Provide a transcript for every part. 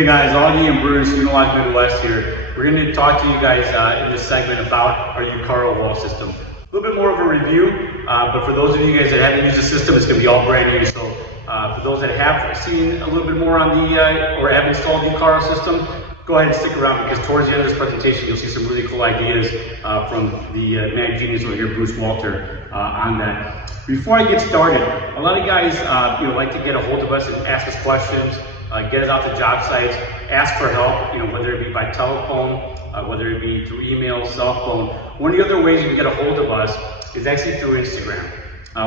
Hey guys, Auggie and Bruce, Unilock Midwest here. We're going to talk to you guys in this segment about our Ucara wall system. A little bit more of a review, but for those of you guys that haven't used the system, it's going to be all brand new. So for those that have seen a little bit more on the, or have installed the Ucara system, go ahead and stick around because towards the end of this presentation, you'll see some really cool ideas from the man genius over here, Bruce Walter, on that. Before I get started, a lot of guys like to get a hold of us and ask us questions. Get us out to job sites, ask for help, whether it be by telephone, whether it be through email, cell phone. One of the other ways you can get a hold of us is actually through Instagram.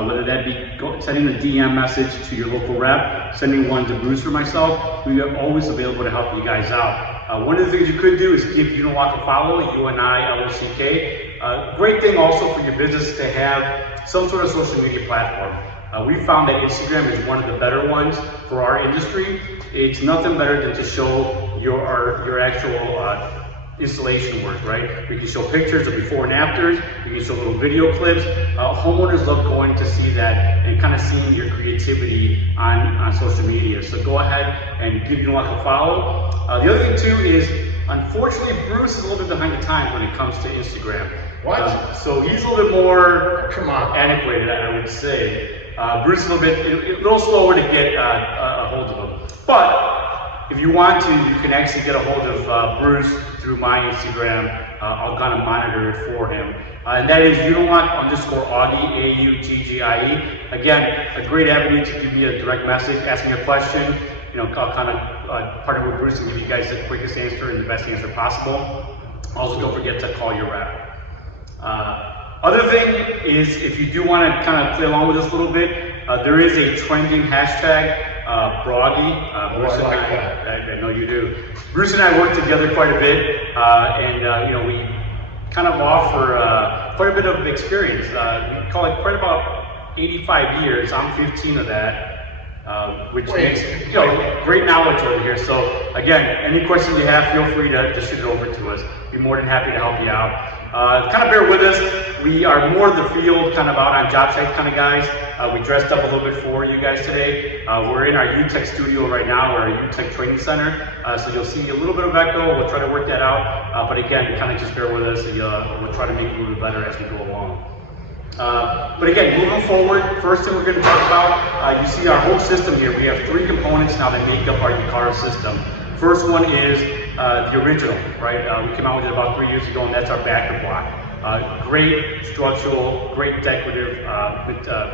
Whether that be sending a DM message to your local rep, sending one to Bruce or myself, we are always available to help you guys out. One of the things you could do is give Unilock a follow, 𝐦𝐨𝐫𝐞. Great thing also for your business to have some sort of social media platform. We found that Instagram is one of the better ones for our industry. It's nothing better than to show your actual installation work, right? We can show pictures of before and afters. We can show little video clips. Homeowners love going to see that and kind of seeing your creativity on social media. So go ahead and give Unilock a follow. The other thing too is, unfortunately, Bruce is a little bit behind the times when it comes to Instagram. What? So he's a little bit more antiquated, I would say. Bruce is a little slower to get a hold of him. But if you want to, you can actually get a hold of Bruce through my Instagram. I'll kind of monitor it for him. And that is Unilock_Auggie, 𝐴𝐸𝐺𝐺𝐼E. Again, a great avenue to give me a direct message, ask me a question. I'll kind of partner with Bruce and give you guys the quickest answer and the best answer possible. Also, don't forget to call your rep. Other thing is, if you do want to kind of play along with us a little bit, there is a trending hashtag, 𝐷𝐸𝐸. Bruce and I know you do. Bruce and I work together quite a bit, and we kind of offer quite a bit of experience. We call it quite about 85 years. I'm 15 of that, which makes great knowledge over here. So again, any questions you have, feel free to shoot it over to us. Be more than happy to help you out. Kind of bear with us. We are more of the field, kind of out on job site kind of guys. We dressed up a little bit for you guys today. We're in our 𝐸-TECH studio right now, or our 𝐸-TECH training center. So you'll see a little bit of echo. We'll try to work that out. But again, kind of just bear with us. We'll try to make it a little bit better as we go along. But again, moving forward, first thing we're going to talk about, you see our whole system here. We have three components now that make up our Ucara system. First one is the original, right? We came out with it about 3 years ago, and that's our backer block. Great structural, great decorative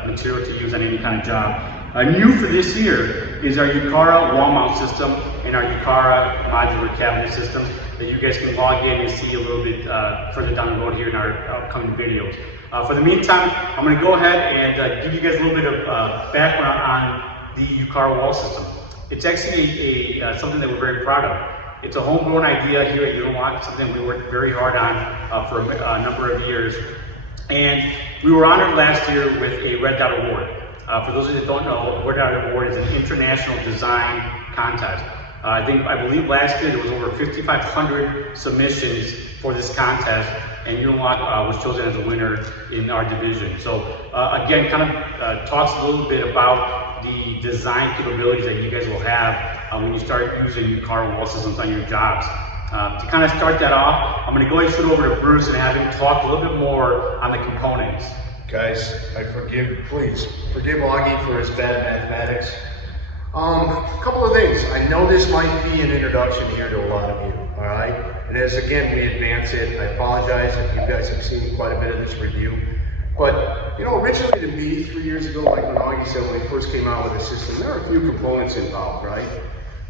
material to use on any kind of job. New for this year is our Ucara wall mount system and our Ucara modular cabinet system that you guys can log in and see a little bit further down the road here in our upcoming videos. For the meantime, I'm going to go ahead and give you guys a little bit of background on the Ucara wall system. It's actually something that we're very proud of. It's a homegrown idea here at Unilock, something we worked very hard on for a number of years. And we were honored last year with a Red Dot Award. For those of you that don't know, the Red Dot Award is an international design contest. I believe last year there was over 5,500 submissions for this contest, and Unilock was chosen as a winner in our division. So again, kind of talks a little bit about the design capabilities that you guys will have when you start using Ucara wall systems on your jobs. To kind of start that off, I'm going to go ahead and shoot over to Bruce and have him talk a little bit more on the components. Guys, please forgive Auggie for his bad mathematics. A couple of things. I know this might be an introduction here to a lot of you, all right? And as again we advance it, I apologize if you guys have seen quite a bit of this review. But, originally to me, 3 years ago, like when Auggie said when we first came out with the system, there were a few components involved, right?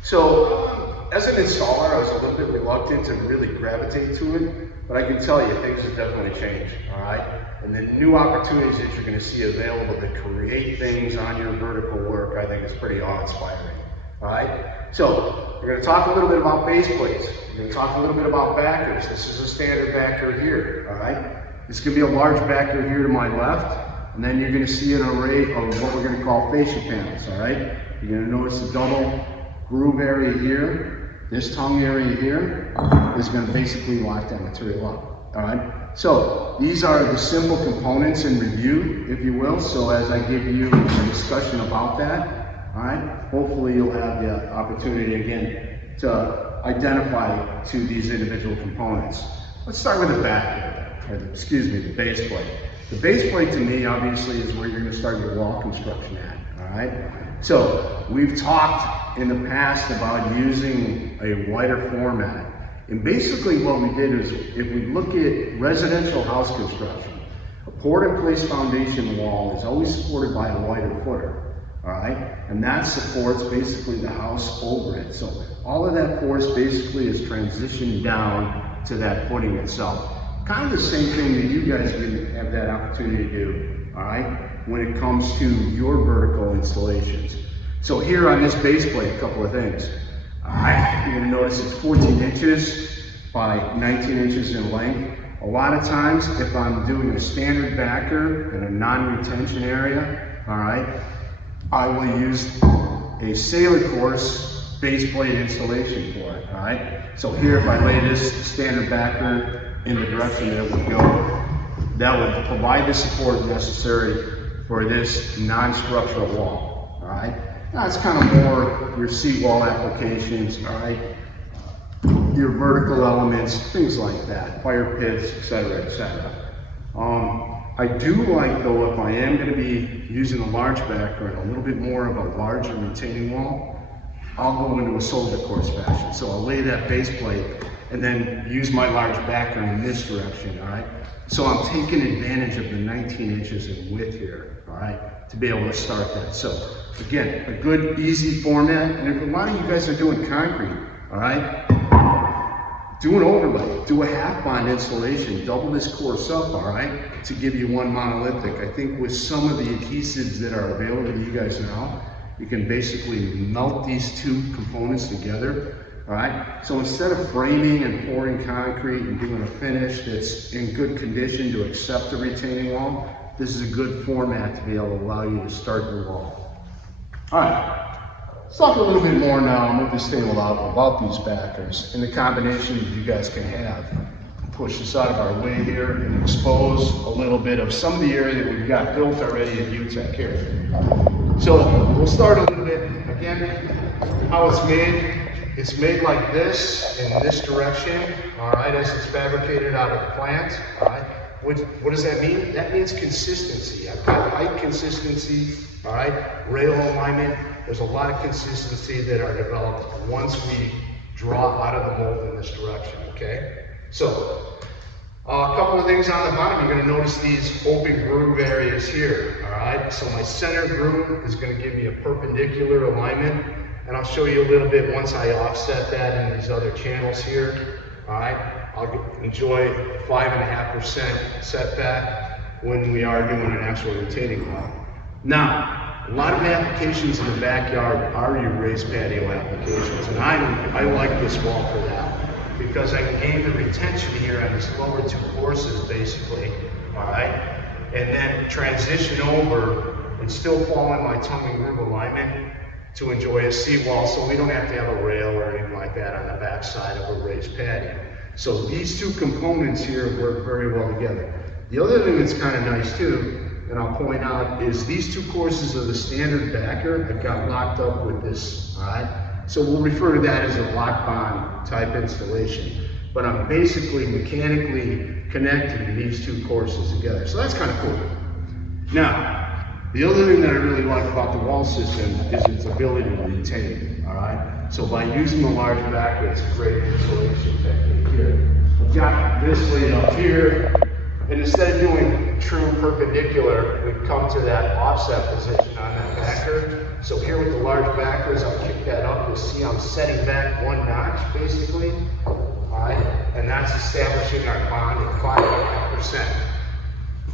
So, as an installer, I was a little bit reluctant to really gravitate to it, but I can tell you, things have definitely changed, all right? And the new opportunities that you're going to see available to create things on your vertical work, I think is pretty awe-inspiring, all right? So, we're going to talk a little bit about base plates. We're going to talk a little bit about backers. This is a standard backer here, all right? This could be a large backer here to my left, and then you're going to see an array of what we're going to call fascia panels, all right? You're going to notice the double groove area here. This tongue area here is going to basically lock that material up, all right? So these are the simple components in review, if you will. So as I give you a discussion about that, all right, hopefully you'll have the opportunity again to identify to these individual components. Let's start with the back, or the base plate. The base plate to me, obviously, is where you're going to start your wall construction at, all right? So we've talked in the past about using a wider format. And basically what we did is, if we look at residential house construction, a poured-in-place foundation wall is always supported by a wider footer, all right? And that supports basically the house over it. So all of that force basically is transitioned down to that footing itself. Kind of the same thing that you guys have that opportunity to do, all right, when it comes to your vertical installations. So here on this base plate, a couple of things. All right, you're gonna notice it's 14 inches by 19 inches in length. A lot of times, if I'm doing a standard backer in a non-retention area, all right, I will use a _ℒ course base plate installation for it, all right? So here, if I lay this standard backer in the direction that it would go, that would provide the support necessary for this non-structural wall, all right? Now it's kind of more your seawall applications, all right? Your vertical elements, things like that, fire pits, etc., etc. I do like, though, if I am going to be using a large backer and a little bit more of a larger retaining wall, I'll go into a _ℒ course fashion. So I'll lay that base plate and then use my large backer in this direction, all right? So I'm taking advantage of the 19 inches in width here, all right, to be able to start that. So again, a good, easy format. And if a lot of you guys are doing concrete, all right, do an overlay, do a half bond installation, double this course up, all right, to give you one monolithic. I think with some of the adhesives that are available to you guys now, you can basically melt these two components together. All right, so instead of framing and pouring concrete and doing a finish that's in good condition to accept the retaining wall, this is a good format to be able to allow you to start your wall. All right, let's talk a little bit more now. I'll move this table out about these backers and the combinations you guys can have. Push this out of our way here and expose a little bit of some of the area that we've got built already at UTEC here. So we'll start a little bit, again, how it's made. It's made like this, in this direction, all right, as it's fabricated out of the plant, all right. What does that mean? That means consistency. I've got height consistency, all right, rail alignment. There's a lot of consistency that are developed once we draw out of the mold in this direction, okay? So, a couple of things on the bottom. You're going to notice these open groove areas here, all right? So my center groove is going to give me a perpendicular alignment. And I'll show you a little bit once I offset that in these other channels here. All right, I'll enjoy 5.5% setback when we are doing an actual retaining wall. Now, a lot of applications in the backyard are your raised patio applications, and I like this wall for that because I can gain the retention here on these lower two courses, basically. All right, and then transition over and still fall in my tongue and groove alignment to enjoy a seawall, so we don't have to have a rail or anything like that on the back side of a raised patio. So these two components here work very well together. The other thing that's kind of nice too, and I'll point out, is these two courses of the standard backer have got locked up with this, all right? So we'll refer to that as a lock bond type installation. But I'm basically mechanically connecting these two courses together. So that's kind of cool. Now, the other thing that I really like about the wall system is its ability to retain, all right? So by using the large backer, it's a great insulation technique here. We've got this laid up here, and instead of doing true perpendicular, we've come to that offset position on that backer. So here with the large backers, I'll kick that up. You'll see I'm setting back one notch, basically, all right? And that's establishing our bond at 5.5%.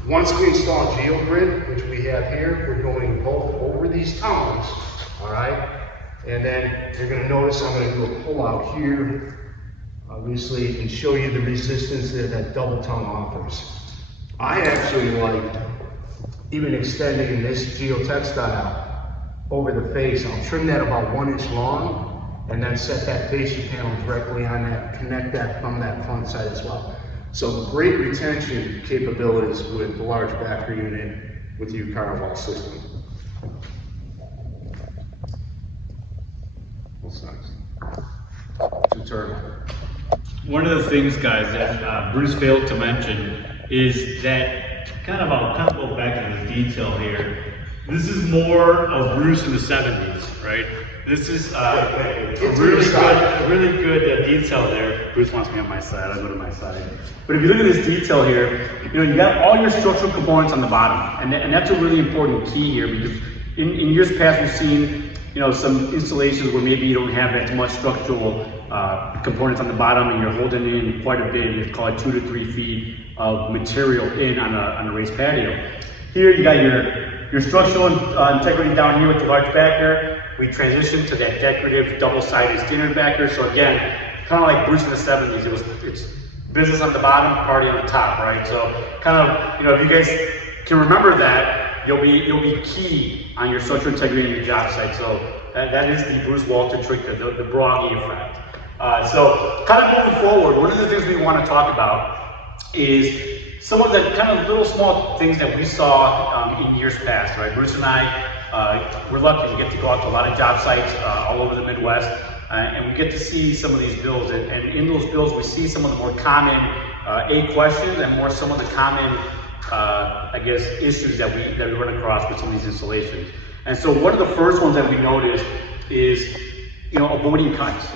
Once we install GeoGrid, which we have here, we're going both over these tongues, all right? And then you're going to notice I'm going to do a pull out here, obviously, and show you the resistance that double tongue offers. I actually like even extending this geotextile over the face. I'll trim that about 1 inch long, and then set that fascia panel directly on that, connect that from that front side as well. So great retention capabilities with the large backer unit with the U-Cara wall system. What's next? to turbine. One of the things, guys, that Bruce failed to mention is that I'll go back to the detail here. This is more of Bruce in the 70s, right? This is a really good detail there. Bruce wants me on my side, I'll go to my side. But if you look at this detail here, you got all your structural components on the bottom. And that's a really important key here, because in years past we've seen some installations where maybe you don't have as much structural components on the bottom and you're holding in quite a bit. You call it 2 to 3 feet of material in on a raised patio. Here you got your structural integrity down here with the large backer. We transitioned to that decorative double-sided standard backer. So again, kind of like Bruce in the 70s, it's business on the bottom, party on the top, right? So if you guys can remember that, you'll be key on your structural integrity in your job site. So that is the Bruce Walter trick, the 𝐕-𝐲𝐸 effect. So moving forward, one of the things we want to talk about is some of the little small things that we saw in years past, right? Bruce and I, we're lucky to get to go out to a lot of job sites all over the Midwest, and we get to see some of these bills. And in those bills, we see some of the more common questions and some of the common, issues that we run across with some of these installations. And so one of the first ones that we noticed is, avoiding cuts,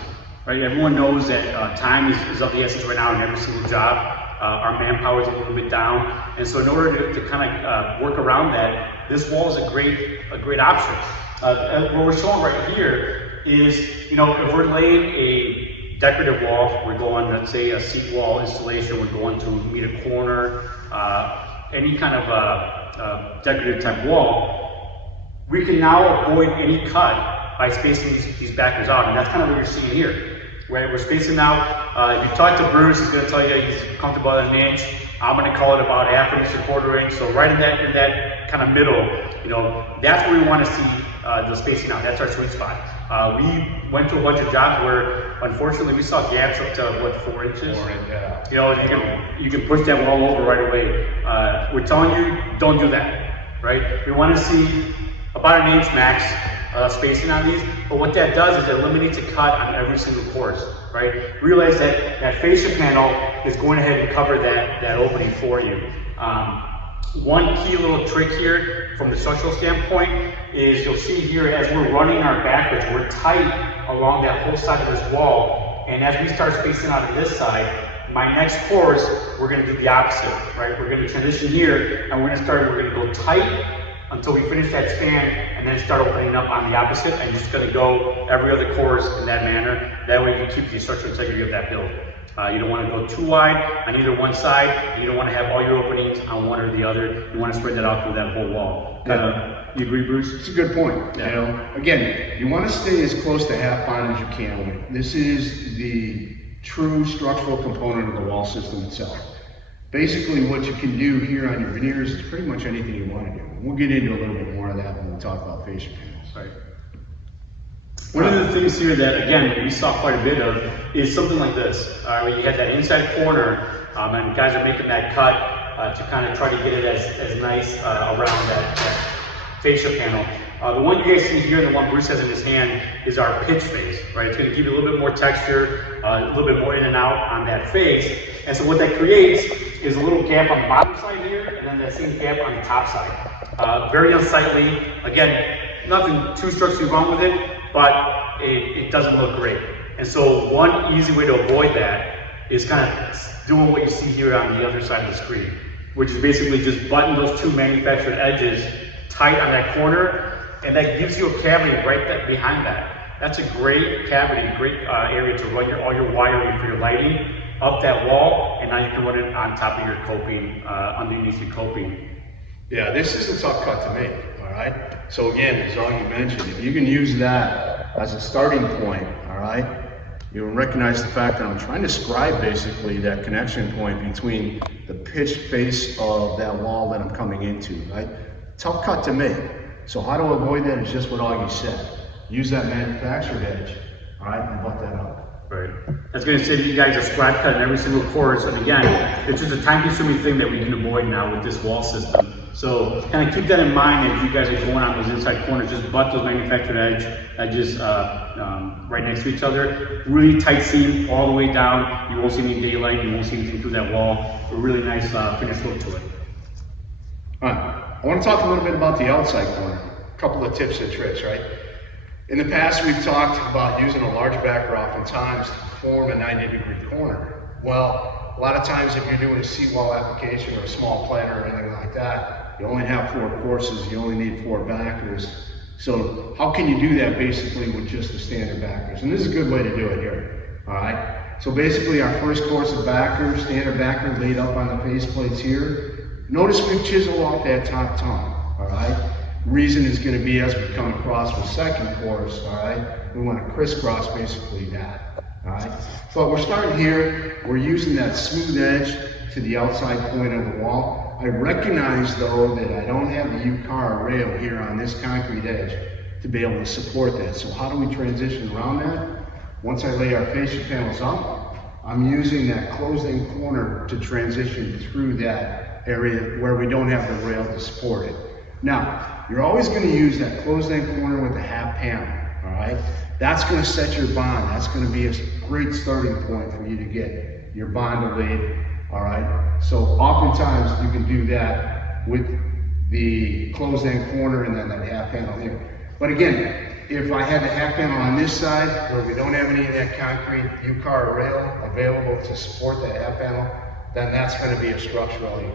right? Everyone knows that time is of the essence right now in every single job. Our manpower is a little bit down, and so in order to work around that, this wall is a great option. What we're showing right here is, if we're laying a decorative wall, we're going, let's say, a seat wall installation, we're going to meet a corner, any kind of decorative type wall, we can now avoid any cut by spacing these backers out, and that's kind of what you're seeing here. Right, we're spacing out. If you talk to Bruce, he's going to tell you he's comfortable at 1 inch. I'm going to call it about 1/2 inch to 1/4 inch. So right in that kind of middle, that's where we want to see the spacing out. That's our sweet spot. We went to a bunch of jobs where, unfortunately, we saw gaps up to 4 inches. 4 inches. You can push that wall over right away. We're telling you, don't do that. Right? We want to see about 1 inch max. Spacing on these, but what that does is it eliminates a cut on every single course, right? Realize that fascia panel is going ahead and cover that opening for you. One key little trick here from the structural standpoint is you'll see here as we're running our backers, we're tight along that whole side of this wall, and as we start spacing out on this side, my next course, we're going to do the opposite, right? We're going to transition here, and we're going to go tight until we finish that span, and then start opening up on the opposite, and just going to go every other course in that manner. That way you keep the structural integrity of that build. You don't want to go too wide on either one side, and you don't want to have all your openings on one or the other. You want to spread that out through that whole wall. You agree, Bruce? It's a good point. Yeah. Again, you want to stay as close to half bond as you can. This is the true structural component of the wall system itself. Basically, what you can do here on your veneers is pretty much anything you want to do. We'll get into a little bit more of that when we talk about fascia panels. Right. One of the things here that, again, we saw quite a bit of is something like this. Where you have that inside corner, and guys are making that cut to try to get it as nice around that fascia panel. The one you guys see here, the one Bruce has in his hand, is our pitch face, right? It's going to give you a little bit more texture, a little bit more in and out on that face. And so what that creates is a little gap on the bottom side here, and then that same gap on the top side. Very unsightly. Again, nothing too structurally wrong with it, but it doesn't look great. And so one easy way to avoid that is doing what you see here on the other side of the screen, which is basically just button those two manufactured edges tight on that corner, and that gives you a cavity right behind that. That's a great cavity, great area to run all your wiring for your lighting up that wall, and now you can run it on top of your coping, underneath your coping. Yeah, this is a tough cut to make, all right? So again, as Augie mentioned, if you can use that as a starting point, all right, you'll recognize the fact that I'm trying to scribe basically that connection point between the pitched face of that wall that I'm coming into, right? Tough cut to make. So how to avoid that is just what Augie said. Use that manufactured edge, all right, and butt that up. Right. That's going to save you guys a scribe cut in every single course. And again, it's just a time-consuming thing that we can avoid now with this wall system. So kind of keep that in mind as you guys are going on those inside corners. Just butt those manufactured edges right next to each other. Really tight seam all the way down. You won't see any daylight. You won't see anything through that wall. A really nice finished look to it. All right. I want to talk a little bit about the outside corner. A couple of tips and tricks, right? In the past, we've talked about using a large backer oftentimes to form a 90-degree corner. Well, a lot of times if you're doing a seawall application or a small planter or anything like that, you only have 4 courses, you only need 4 backers. So how can you do that basically with just the standard backers? And this is a good way to do it here, all right? So basically our first course of backers, standard backer laid up on the face plates here. Notice we've chiseled off that top tongue, all right? Reason is going to be as we come across the second course, all right? We want to crisscross basically that, all right? But we're starting here, we're using that smooth edge to the outside point of the wall. I recognize though that I don't have the Ucara rail here on this concrete edge to be able to support that. So how do we transition around that? Once I lay our fascia panels up, I'm using that closed-in corner to transition through that area where we don't have the rail to support it. Now, you're always going to use that closed-in corner with a half panel, all right? That's going to set your bond. That's going to be a great starting point for you to get your bond laid, all right? So oftentimes you can do that with the closed-in corner and then that half panel here. But again, if I had the half panel on this side where we don't have any of that concrete Ucara rail available to support that half panel, then that's going to be a structurally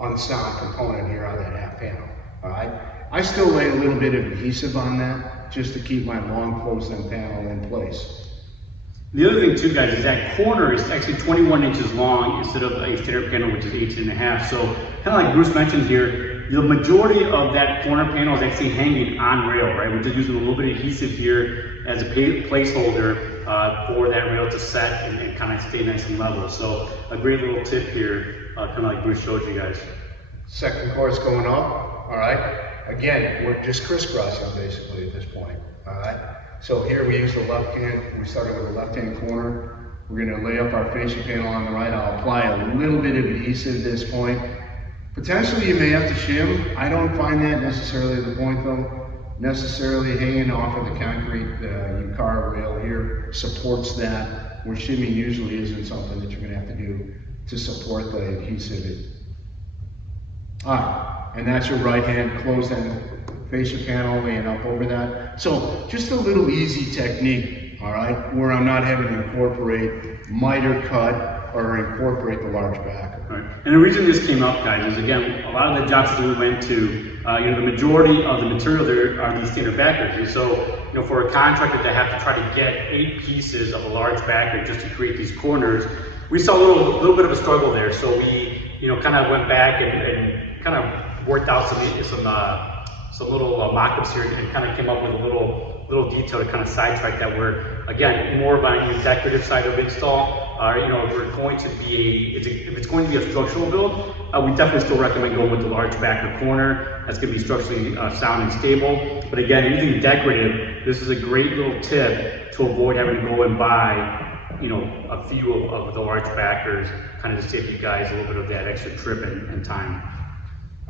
unsound component here on that half panel. All right. I still lay a little bit of adhesive on that just to keep my long closed-in panel in place. The other thing too, guys, is that corner is actually 21 inches long instead of a standard panel, which is 18.5. So kind of like Bruce mentioned here, the majority of that corner panel is actually hanging on rail, right? We're just using a little bit of adhesive here as a placeholder for that rail to set and kind of stay nice and level. So a great little tip here, kind of like Bruce showed you guys. Second course going up. All right, again, we're just crisscrossing basically at this point, all right? So here we use the left hand, we started with the left-hand corner. We're gonna lay up our fascia panel on the right. I'll apply a little bit of adhesive at this point. Potentially you may have to shim. I don't find that necessarily the point though. Necessarily hanging off of the concrete Ucara rail here supports that, where shimming usually isn't something that you're gonna have to do to support the adhesive. All right. And that's your right hand closed-in fascia panel laying up over that. So just a little easy technique, all right, where I'm not having to incorporate miter cut or incorporate the large backer. Right. And the reason this came up, guys, is again, a lot of the jobs that we went to, the majority of the material there are these standard backers. And so, for a contractor to have to try to get 8 pieces of a large backer just to create these corners, we saw a little bit of a struggle there. So we, kind of went back and kind of worked out some little mock-ups here and kind of came up with a little detail to kind of sidetrack that. Where again, more about the decorative side of install. If we're going to be if it's going to be a structural build, we definitely still recommend going with the large backer corner. That's going to be structurally sound and stable. But again, anything decorative, this is a great little tip to avoid having to go and buy a few of the large backers, kind of to save you guys a little bit of that extra trip and time.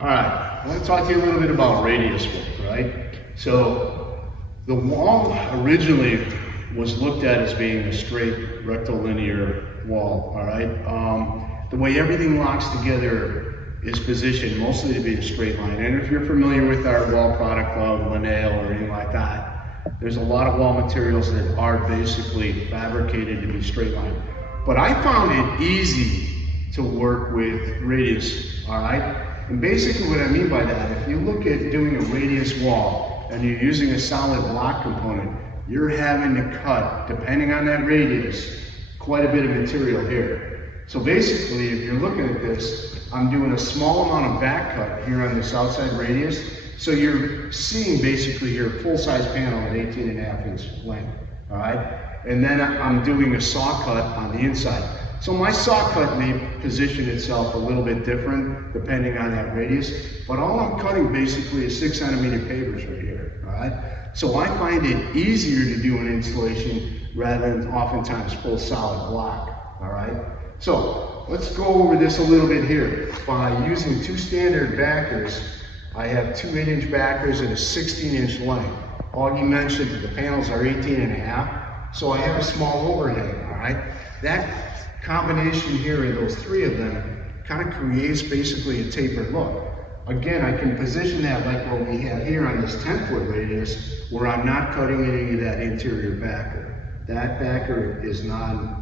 All right, I want to talk to you a little bit about radius work, right? So the wall originally was looked at as being a straight rectilinear wall, all right? The way everything locks together is positioned mostly to be a straight line. And if you're familiar with our wall product called Linnaeus or anything like that, there's a lot of wall materials that are basically fabricated to be straight line. But I found it easy to work with radius, all right? And basically what I mean by that, if you look at doing a radius wall and you're using a solid block component, you're having to cut, depending on that radius, quite a bit of material here. So basically, if you're looking at this, I'm doing a small amount of back cut here on this outside radius. So you're seeing basically your full-size panel at 18.5 inch length, all right? And then I'm doing a saw cut on the inside. So my saw cut may position itself a little bit different depending on that radius, but all I'm cutting basically is 6 centimeter papers right here, all right? So I find it easier to do an installation rather than oftentimes full solid block, all right? So let's go over this a little bit here. By using two standard backers, I have two 8-inch backers and a 16-inch length. Augie mentioned that the panels are 18.5, so I have a small overhang, all right? That combination here of those three of them kind of creates basically a tapered look. Again, I can position that like what we have here on this 10-foot radius, where I'm not cutting any of that interior backer. That backer is not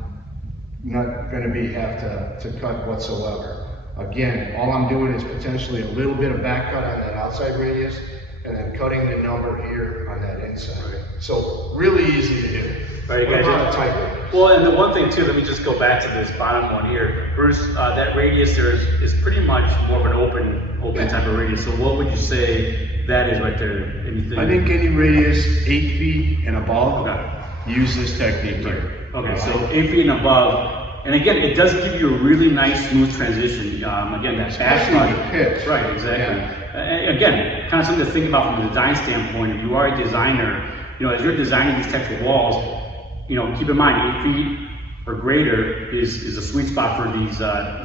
going to have to cut whatsoever. Again, all I'm doing is potentially a little bit of back cut on that outside radius, and then cutting the number here on that inside. Right. So really easy to do. Right, you guys. Well, and the one thing too, let me just go back to this bottom one here. Bruce, that radius there is pretty much more of an open type of radius. So what would you say that is right there? Anything? I think any radius 8 feet and above, use this technique here. Okay, so 8 feet and above. And again, it does give you a really nice smooth transition. Again, that back cut. Pitch. Right, exactly. Yeah. Again, kind of something to think about from a design standpoint. If you are a designer, as you're designing these types of walls, keep in mind 8 feet or greater is a sweet spot for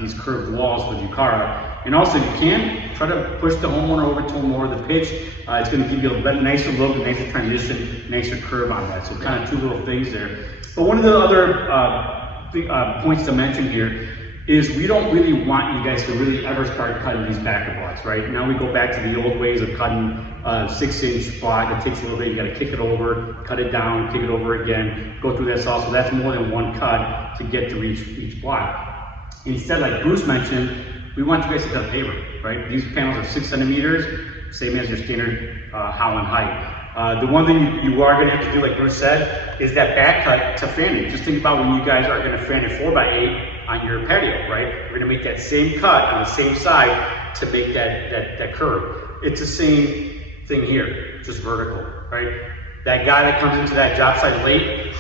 these curved walls with Ucara. And also, you can try to push the homeowner over to more of the pitch. It's going to give you a better, nicer look, a nicer transition, nicer curve on that. So kind of two little things there. But one of the other points to mention here is we don't really want you guys to really ever start cutting these backer blocks, right? Now we go back to the old ways of cutting a 6-inch block. It takes a little bit, you gotta kick it over, cut it down, kick it over again, go through that saw. So that's more than one cut to get to each block. Instead, like Bruce mentioned, we want you guys to cut paper, right? These panels are 6 centimeters, same as your standard Holland height. The one thing you are going to have to do, like Bruce said, is that back cut to fan it. Just think about when you guys are going to fan a 4x8 on your patio, right? We're going to make that same cut on the same side to make that curve. It's the same thing here, just vertical, right? That guy that comes into that job site late,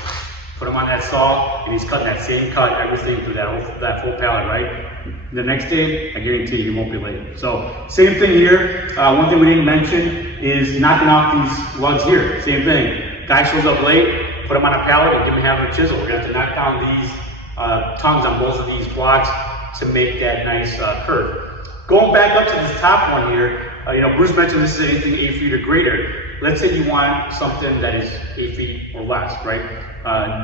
put him on that saw, and he's cutting that same cut, everything through that full pallet, right? The next day, I guarantee you, he won't be late. So, same thing here. One thing we didn't mention is knocking off these lugs here. Same thing. Guy shows up late, put him on a pallet, and give him half of a chisel. We're going to have to knock down these tongues on both of these blocks to make that nice curve. Going back up to this top one here, Bruce mentioned this is anything 8 feet or greater. Let's say you want something that is 8 feet or less, right?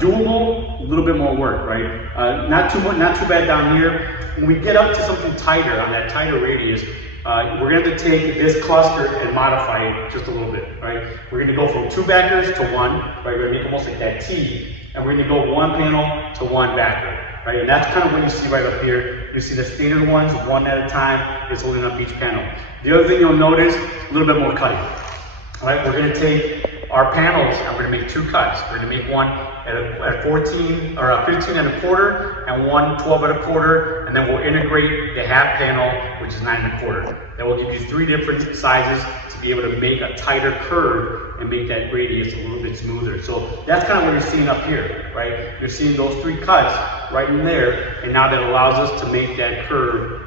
Doable, a little bit more work, right? Not too bad down here. When we get up to something tighter, on that tighter radius, we're going to take this cluster and modify it just a little bit, right? We're going to go from 2 backers to 1, right? We're going to make almost like that T, and we're going to go 1 panel to 1 backer, right? And that's kind of what you see right up here. You see the standard ones, 1 at a time, is holding up each panel. The other thing you'll notice, a little bit more cutting. All right, we're going to take our panels and we're going to make 2 cuts. We're going to make one at 14 or 15 and a quarter, and one 12 and a quarter, and then we'll integrate the half panel, which is 9 and a quarter. That will give you 3 different sizes to be able to make a tighter curve and make that radius a little bit smoother. So that's kind of what you're seeing up here, right? You're seeing those 3 cuts right in there, and now that allows us to make that curve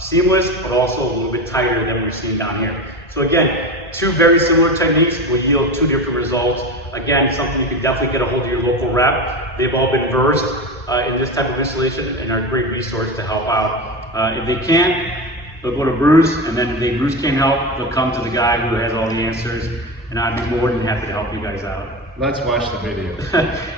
seamless, but also a little bit tighter than we're seeing down here. So again, 2 very similar techniques will yield 2 different results. Again, something you can definitely get a hold of your local rep. They've all been versed in this type of installation and are a great resource to help out. If they can't, they'll go to Bruce, and then if Bruce can't help, they'll come to the guy who has all the answers, and I'd be more than happy to help you guys out. Let's watch the video.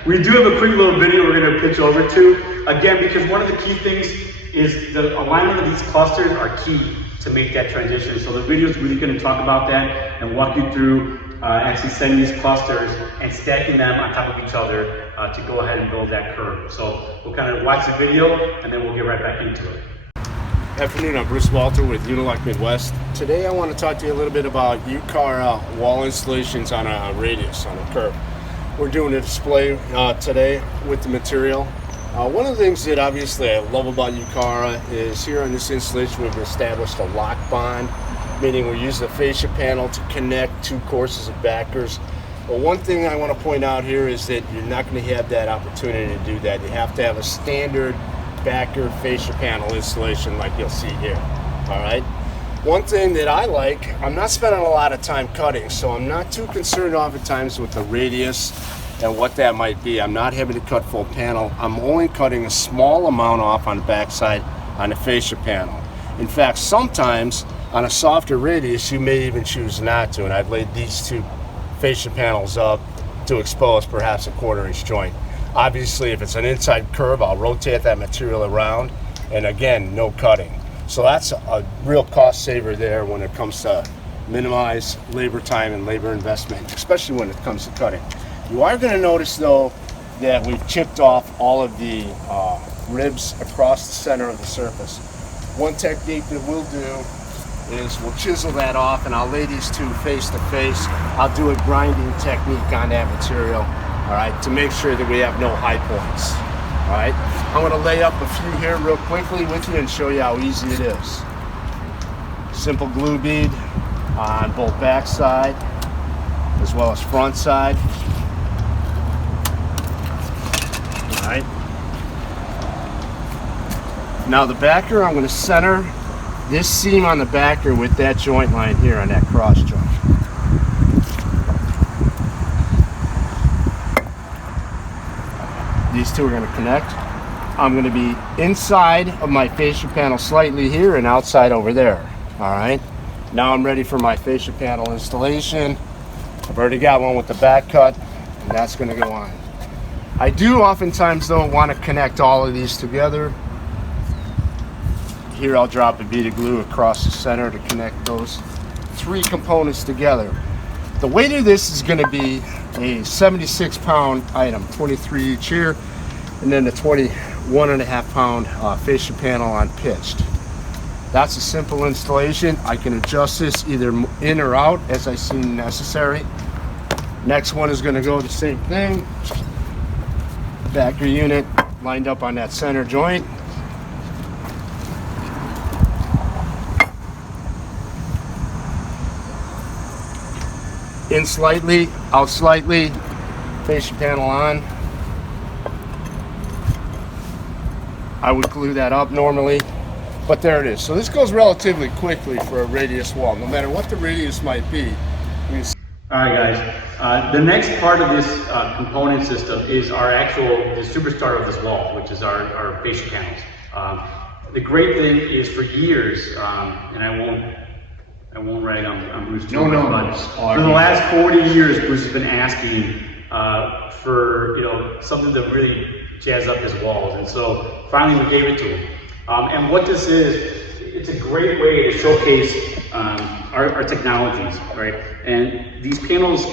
We do have a quick little video we're going to pitch over to. Again, because one of the key things is the alignment of these clusters are key to make that transition. So the video is really going to talk about that and walk you through actually setting these clusters and stacking them on top of each other to go ahead and build that curve. So we'll kind of watch the video and then we'll get right back into it. Afternoon, I'm Bruce Walter with Unilock Midwest. Today I want to talk to you a little bit about Ucara wall installations on a radius, on a curve. We're doing a display today with the material. One of the things that obviously I love about Ucara is here on this installation we've established a lock bond, meaning we use the fascia panel to connect 2 courses of backers. Well, one thing I want to point out here is that you're not going to have that opportunity to do that. You have to have a standard backer fascia panel installation like you'll see here. All right. One thing that I like, I'm not spending a lot of time cutting, so I'm not too concerned oftentimes with the radius and what that might be. I'm not having to cut full panel. I'm only cutting a small amount off on the backside on the fascia panel. In fact, sometimes on a softer radius, you may even choose not to, and I've laid these two fascia panels up to expose perhaps a 1/4 inch joint. Obviously, if it's an inside curve, I'll rotate that material around, and again, no cutting. So that's a real cost saver there when it comes to minimize labor time and labor investment, especially when it comes to cutting. You are going to notice though that we've chipped off all of the ribs across the center of the surface. One technique that we'll do is we'll chisel that off, and I'll lay these two face to face. I'll do a grinding technique on that material, all right, to make sure that we have no high points. All right, I'm going to lay up a few here real quickly with you and show you how easy it is. Simple glue bead on both back side as well as front side. All right. Now the backer, I'm going to center this seam on the backer with that joint line here on that cross joint. These two are going to connect. I'm going to be inside of my fascia panel slightly here and outside over there. All right. Now I'm ready for my fascia panel installation. I've already got one with the back cut, and that's going to go on. I do oftentimes though want to connect all of these together. Here I'll drop a bead of glue across the center to connect those three components together. The weight of this is going to be a 76-pound item, 23 each here, and then a 21.5-pound fascia panel on pitched. That's a simple installation. I can adjust this either in or out as I see necessary. Next one is going to go the same thing. Backer unit lined up on that center joint. In slightly, out slightly, fascia panel on. I would glue that up normally, but there it is. So this goes relatively quickly for a radius wall, no matter what the radius might be. All right, guys. The next part of this component system is the superstar of this wall, which is our fascia panels. The great thing is for years, and I won't rag on Bruce too much, but for the last 40 years, Bruce has been asking for something to really jazz up his walls, and so finally we gave it to him. And what this is, it's a great way to showcase our technologies, right? And these panels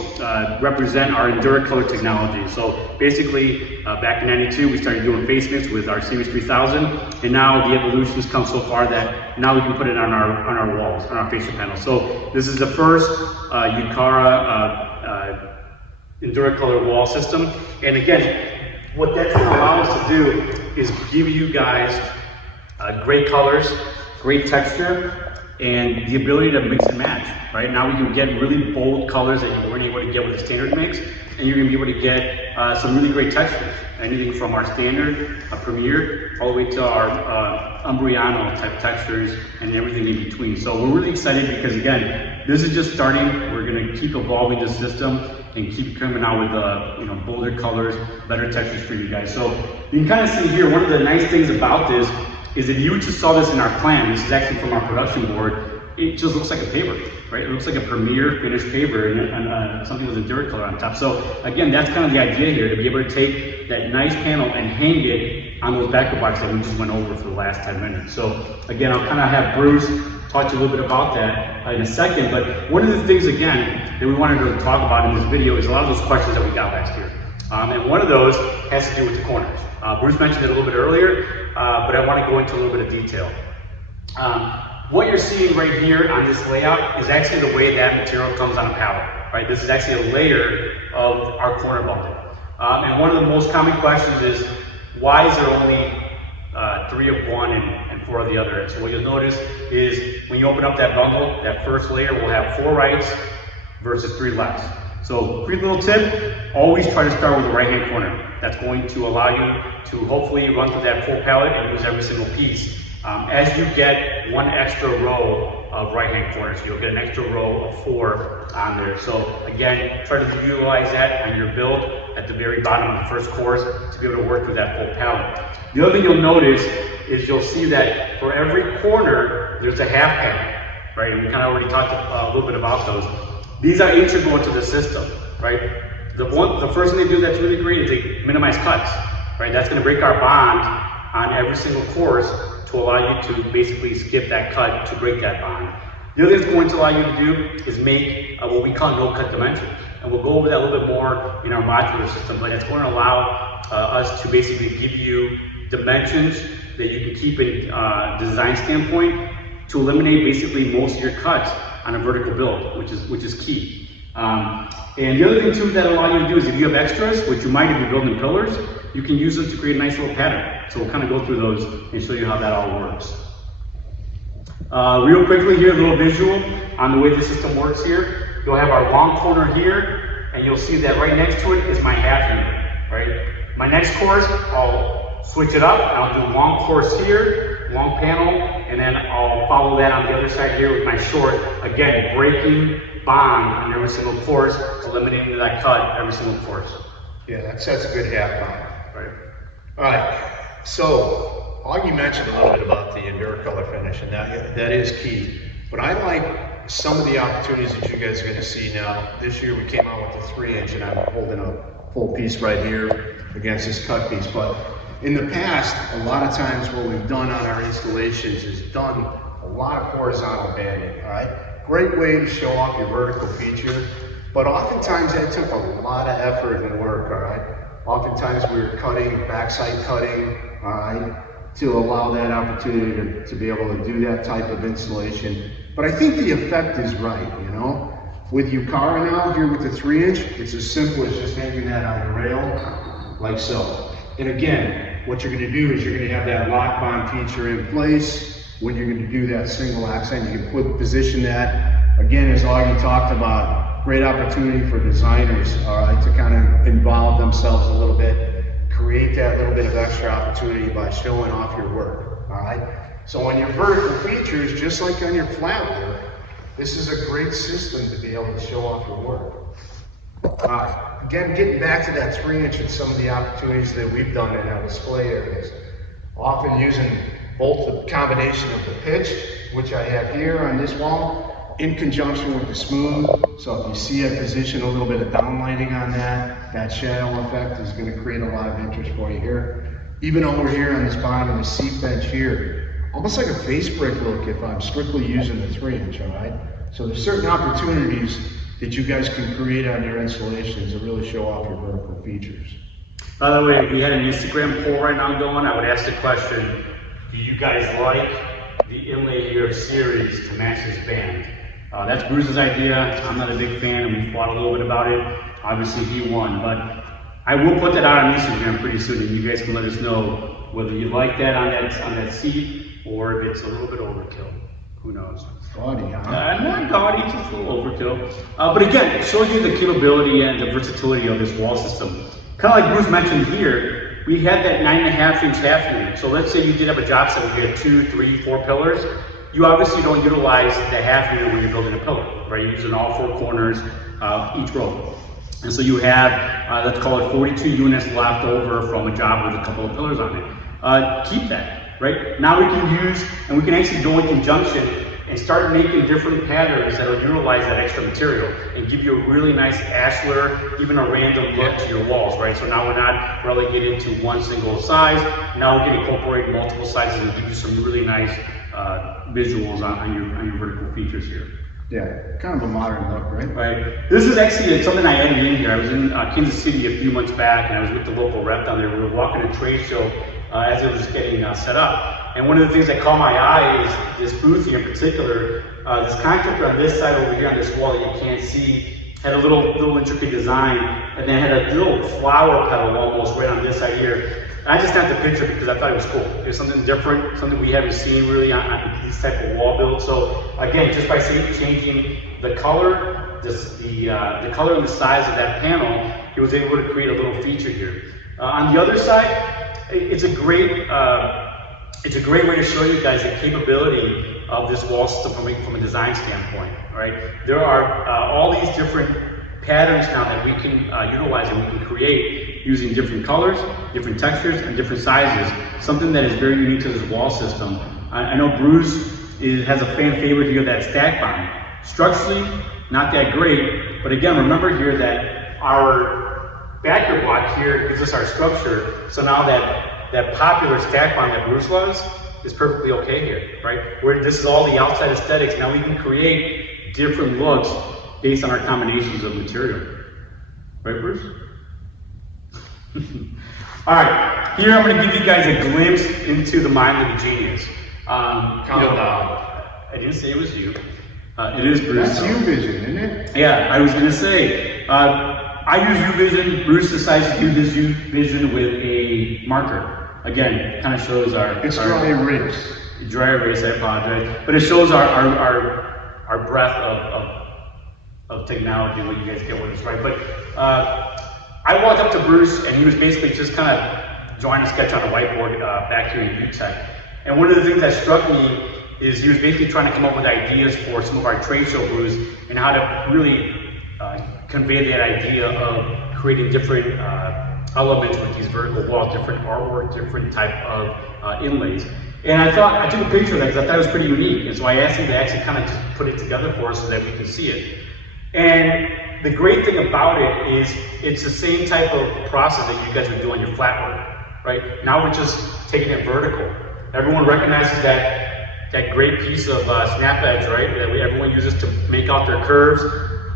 represent our Ucara technology. So basically, back in '92, we started doing facements with our Series 3000, and now the evolution's come so far that now we can put it on our walls, on our fascia panels. So this is the first U-Cara Ucara wall system. And again, what that's going to allow us to do is give you guys great colors, great texture, and the ability to mix and match, right? Now we can get really bold colors that you weren't able to get with the standard mix, and you're going to be able to get some really great textures. Anything from our standard, Premier, all the way to our Umbriano type textures and everything in between. So we're really excited because, again, this is just starting. We're going to keep evolving the system and keep coming out with bolder colors, better textures for you guys. So you can kind of see here, one of the nice things about this is if you just saw this in our plan, this is actually from our production board, it just looks like a paper, right? It looks like a Premier finished paper and something with a Ucara on top. So again, that's kind of the idea here, to be able to take that nice panel and hang it on those backer boxes that we just went over for the last 10 minutes. So again, I'll kind of have Bruce talk to you a little bit about that in a second, but one of the things, again, that we wanted to talk about in this video is a lot of those questions that we got last year. And one of those has to do with the corners. Bruce mentioned it a little bit earlier, but I want to go into a little bit of detail. What you're seeing right here on this layout is actually the way that material comes on a pallet, right? This is actually a layer of our corner bundle. And one of the most common questions is, why is there only 3 of one and 4 of the other? So what you'll notice is when you open up that bundle, that first layer will have 4 rights versus 3 lefts. So quick little tip, always try to start with the right-hand corner. That's going to allow you to hopefully run through that full pallet and use every single piece As you get one extra row of right-hand corners, you'll get an extra row of 4 on there. So again, try to utilize that on your build at the very bottom of the first course to be able to work through that full pallet. The other thing you'll notice is you'll see that for every corner, there's a half panel, right? And we kind of already talked a little bit about those. These are integral to the system, right? The first thing they do that's really great is they minimize cuts, right? That's going to break our bond on every single course to allow you to basically skip that cut to break that bond. The other thing it's going to allow you to do is make what we call no-cut dimensions. And we'll go over that a little bit more in our modular system, but it's going to allow us to basically give you dimensions that you can keep in design standpoint to eliminate basically most of your cuts on a vertical build, which is key. And the other thing too that allow you to do is if you have extras, which you might if you're building pillars, you can use them to create a nice little pattern. So we'll kind of go through those and show you how that all works. Real quickly here, a little visual on the way the system works here. You'll have our long corner here, and you'll see that right next to it is my half unit, right? My next course, I'll switch it up, and I'll do long course here, long panel, and then I'll follow that on the other side here with my short, again, breaking bond on every single course, eliminating that cut every single course. Yeah, that sets a good half bond. Right. All right, so Augie mentioned a little bit about the Endure color finish, and that is key. But I like some of the opportunities that you guys are going to see now. This year we came out with the 3-inch, and I'm holding a full piece right here against this cut piece. But in the past, a lot of times what we've done on our installations is done a lot of horizontal banding. All right, great way to show off your vertical feature, but oftentimes that took a lot of effort and work. All right. Oftentimes we were cutting, backside cutting, all right, to allow that opportunity to be able to do that type of installation. But I think the effect is right, you know. With Ucara now, here with the 3-inch, it's as simple as just hanging that on the rail, like so. And again, what you're gonna do is you're gonna have that lock bond feature in place. When you're gonna do that single accent, you can position that. Again, as Augie talked about, great opportunity for designers, all right, to kind of involve themselves a little bit, create that little bit of extra opportunity by showing off your work, all right? So on your vertical features, just like on your flat work, this is a great system to be able to show off your work. Again, getting back to that 3-inch and some of the opportunities that we've done in our display areas, often using both the combination of the pitch, which I have here on this wall, in conjunction with the smooth. So if you see a position, a little bit of downlighting on that shadow effect is going to create a lot of interest for you here. Even over here on this bottom of the seat bench here, almost like a face brick look if I'm strictly using the 3-inch, all right? So there's certain opportunities that you guys can create on your installations to really show off your vertical features. By the way, we had an Instagram poll right now going. I would ask the question, do you guys like the inlay here of series to match this band? That's Bruce's idea. I'm not a big fan, and we fought a little bit about it. Obviously, he won, but I will put that out on Instagram pretty soon, and you guys can let us know whether you like that on that seat or if it's a little bit overkill. Who knows? Gaudy, huh? Not gaudy, just a little overkill. But again, it shows you the capability and the versatility of this wall system. Kind of like Bruce mentioned here, we had that 9.5-inch half unit. So let's say you did have a job site where you had 2, 3, 4 pillars. You obviously don't utilize the half unit when you're building a pillar, right? You're using all 4 corners, each row. And so you have, let's call it 42 units left over from a job with a couple of pillars on it. Keep that, right? Now we can use, and we can actually go in conjunction and start making different patterns that will utilize that extra material and give you a really nice ashlar, even a random look to your walls, right? So now we're not relegated to one single size. Now we can incorporate multiple sizes and give you some really nice visuals on your vertical features here. Yeah, kind of a modern look, right? Right. This is actually something I added in here. I was in Kansas City a few months back, and I was with the local rep down there. We were walking a trade show as it was getting set up. And one of the things that caught my eye is this booth here in particular. This contractor on this side over here on this wall that you can't see had a little intricate design, and then had a little flower petal almost right on this side here. I just snapped the picture because I thought it was cool. It was something different, something we haven't seen really on these type of wall builds. So again, just by changing the color, the color and the size of that panel, he was able to create a little feature here. On the other side, it's a great it's a great way to show you guys the capability of this wall system from a design standpoint, right? There are all these different patterns now that we can utilize and we can create using different colors, different textures, and different sizes. Something that is very unique to this wall system. I know Bruce has a fan favorite here, that stack bond. Structurally, not that great, but again, remember here that our backer block here gives us our structure, so now that popular stack bond that Bruce loves is perfectly okay here, right? Where this is all the outside aesthetics, now we can create different looks based on our combinations of material. Right, Bruce? All right, here I'm going to give you guys a glimpse into the mind of the genius. I didn't say it was you. It is Bruce. That's U-Vision, isn't it? Yeah, I was going to say, I use U-Vision. Bruce decides to do his U-Vision with a marker. Again, kind of shows our... It's dry erase. Dry erase, I apologize. But it shows our breadth of technology, what you guys get with us, right? But I walked up to Bruce, and he was basically just kind of drawing a sketch on a whiteboard back here in UTech. And one of the things that struck me is he was basically trying to come up with ideas for some of our trade show booths and how to really convey that idea of creating different elements with these vertical walls, different artwork, different type of inlays. And I took a picture of that because I thought it was pretty unique. And so I asked him to actually kind of just put it together for us so that we can see it. And the great thing about it is it's the same type of process that you guys would do on your flat work, right? Now we're just taking it vertical. Everyone recognizes that great piece of snap edge, right? That everyone uses to make out their curves.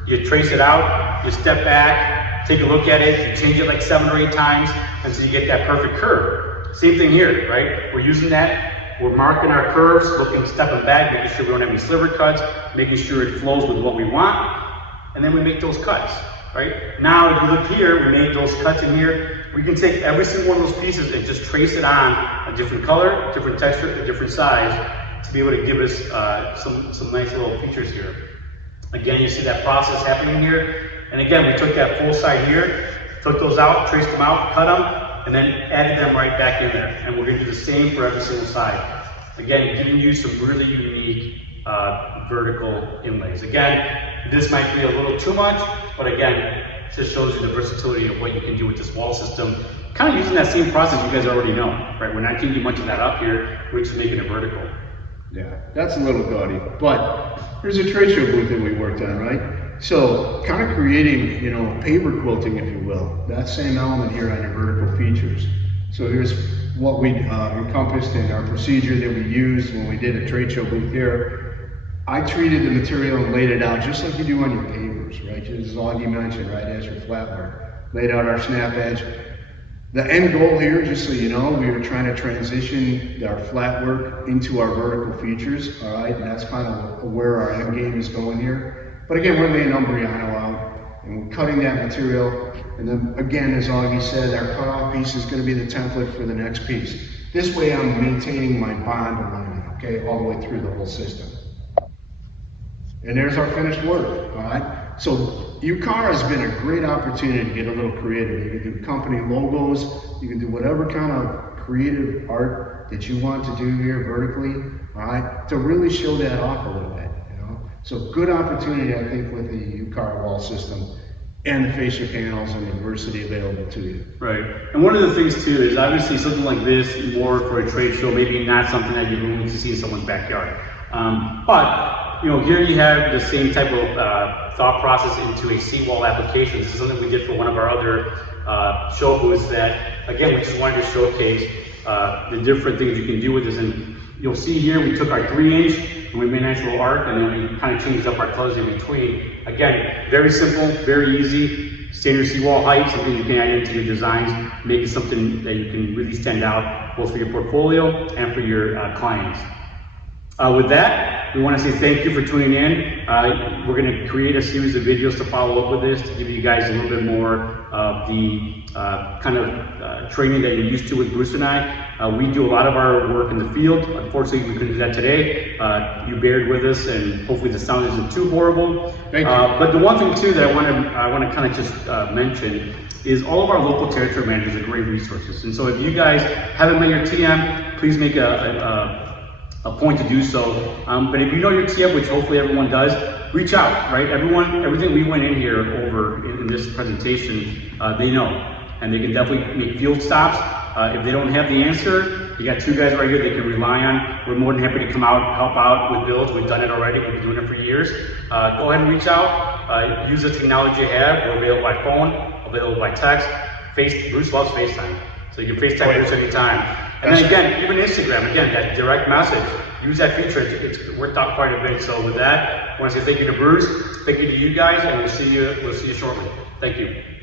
You trace it out, you step back, take a look at it, you change it like 7 or 8 times, and so you get that perfect curve. Same thing here, right? We're using that. We're marking our curves, stepping back, making sure we don't have any sliver cuts, making sure it flows with what we want, and then we make those cuts, right? Now, if you look here, we made those cuts in here. We can take every single one of those pieces and just trace it on a different color, different texture, a different size to be able to give us some nice little features here. Again, you see that process happening here. And again, we took that full side here, took those out, traced them out, cut them, and then added them right back in there. And we're going to do the same for every single side. Again, giving you some really unique vertical inlays. Again, this might be a little too much, but again, it just shows you the versatility of what you can do with this wall system. Kind of using that same process you guys already know, right? We're not changing much of that up here, we're just making it vertical. Yeah, that's a little gaudy, but here's a trade show booth that we worked on, right? So kind of creating, paper quilting, if you will, that same element here on your vertical features. So here's what we encompassed in our procedure that we used when we did a trade show booth here. I treated the material and laid it out just like you do on your pavers, right? Just as Auggie mentioned, right, as your flat work. Laid out our snap edge. The end goal here, just so you know, we were trying to transition our flat work into our vertical features, all right? And that's kind of where our end game is going here. But again, we're laying Umbriano out and we're cutting that material. And then again, as Auggie said, our cutoff piece is going to be the template for the next piece. This way I'm maintaining my bond alignment, okay, all the way through the whole system. And there's our finished work, all right? So Ucara has been a great opportunity to get a little creative. You can do company logos, you can do whatever kind of creative art that you want to do here vertically, all right, to really show that off a little bit. So good opportunity, I think, with the U-Cara wall system and the fascia panels and the diversity available to you. Right. And one of the things too is obviously something like this, more for a trade show, maybe not something that you're going to see in someone's backyard. But here you have the same type of thought process into a seawall application. This is something we did for one of our other show booths that, again, we just wanted to showcase the different things you can do with this. And you'll see here, we took our 3-inch and we made a nice little arc, and then we kind of changed up our colors in between. Again, very simple, very easy, standard seawall height, something you can add into your designs, make it something that you can really stand out, both for your portfolio and for your clients. With that, we want to say thank you for tuning in. We're going to create a series of videos to follow up with this, to give you guys a little bit more of the kind of training that you're used to with Bruce and I. We do a lot of our work in the field. Unfortunately, we couldn't do that today. You bared with us, and hopefully the sound isn't too horrible. Thank you. But the one thing too that I want to kind of just mention is all of our local territory managers are great resources. And so if you guys haven't met your TM, please make a point to do so. But if you know your TF, which hopefully everyone does, reach out, right? Everything we went in here over in this presentation, they know, and they can definitely make field stops. If they don't have the answer, you got two guys right here they can rely on. We're more than happy to come out, help out with builds. We've done it already. We've been doing it for years. Go ahead and reach out. Use the technology you have. We're available by phone, available by text. Bruce loves FaceTime, so you can FaceTime Bruce anytime. And then again, even Instagram, again, that direct message. Use that feature. It's worked out quite a bit. So with that, I want to say thank you to Bruce, thank you to you guys, and we'll see you shortly. Thank you.